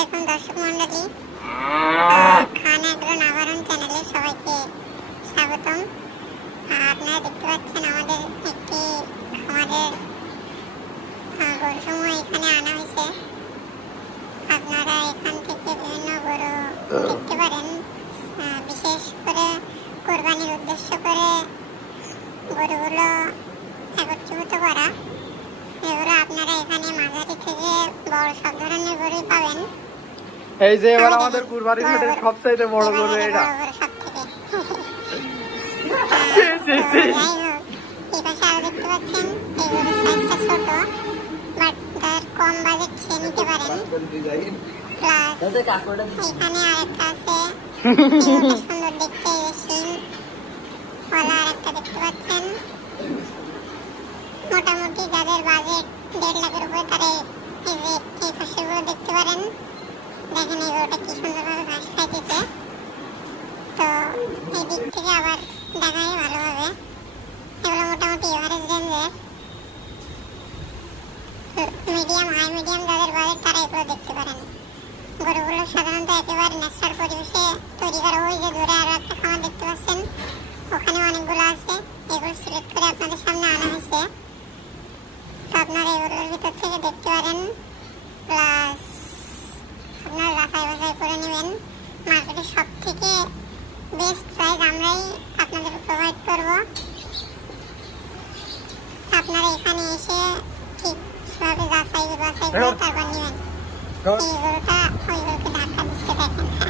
আলাইকুম দর্শক মণ্ডলী, খান এগ্রো নাভারণ চ্যানেলে সবাইকে স্বাগতম। আপনারা দেখতে পাচ্ছেন আমাদের একটি খামারের গরুসমূহ এখানে আনা হয়েছে। আপনারা এখান থেকে বিভিন্ন গরু দেখতে পারেন। বিশেষ করে কোরবানির উদ্দেশ্য করে গরুগুলো একত্রীভূত করা। এগুলো আপনারা এখানে মাঝারি থেকে বড় সব ধরনের গরুই পাবেন। এই যে এবার আমাদের কুরবানির হাটের সবচেয়ে বড় গরু এটা। যাই হোক, এই পাশে আরো দেখতে পাচ্ছেন এই গরুর সাইজটা ছোট, বাট তার কম বাজেট সে নিতে পারেন। প্লাস এখানে আরেকটা আছে, সুন্দর দেখতে সিং ওয়ালা আরেকটা দেখতে পাচ্ছেন। মোটামুটি যাদের বাজেট 1.5 লাখের উপরে তারা এই ফসলগুলো দেখতে পারেন। দেখেন এই গরুটা কি সুন্দরভাবে ঘাস খাইতেছে। তো এই দিক থেকে আবার দেখাই ভালোভাবে। এগুলো মোটামুটি এভারেজ রেঞ্জের, মিডিয়াম হাই মিডিয়াম যাদের বাজেট তারা এগুলো দেখতে পারেন। গরুগুলো সাধারণত একেবারে ন্যাচারাল পরিবেশে তৈরি করা। ওই যে দূরে আরো একটা খামার দেখতে পাচ্ছেন, ওখানে অনেকগুলো আছে। এগুলো সিলেক্ট করে আপনাদের সামনে আনা হয়েছে। তো আপনারা এগুলোর ভিতর থেকে দেখতে পারেন, প্লাস আপনারা যাচাই বাছাই করে নেবেন। মার্কেটের সব থেকে বেস্ট প্রাইস আমরাই আপনাদের প্রোভাইড করব। আপনারা এখানে এসে ঠিকভাবে যাচাই বাছাই করে তারপর নেবেন। এই গরুটা ওই গরুকে ধাক্কা দিচ্ছে দেখেন।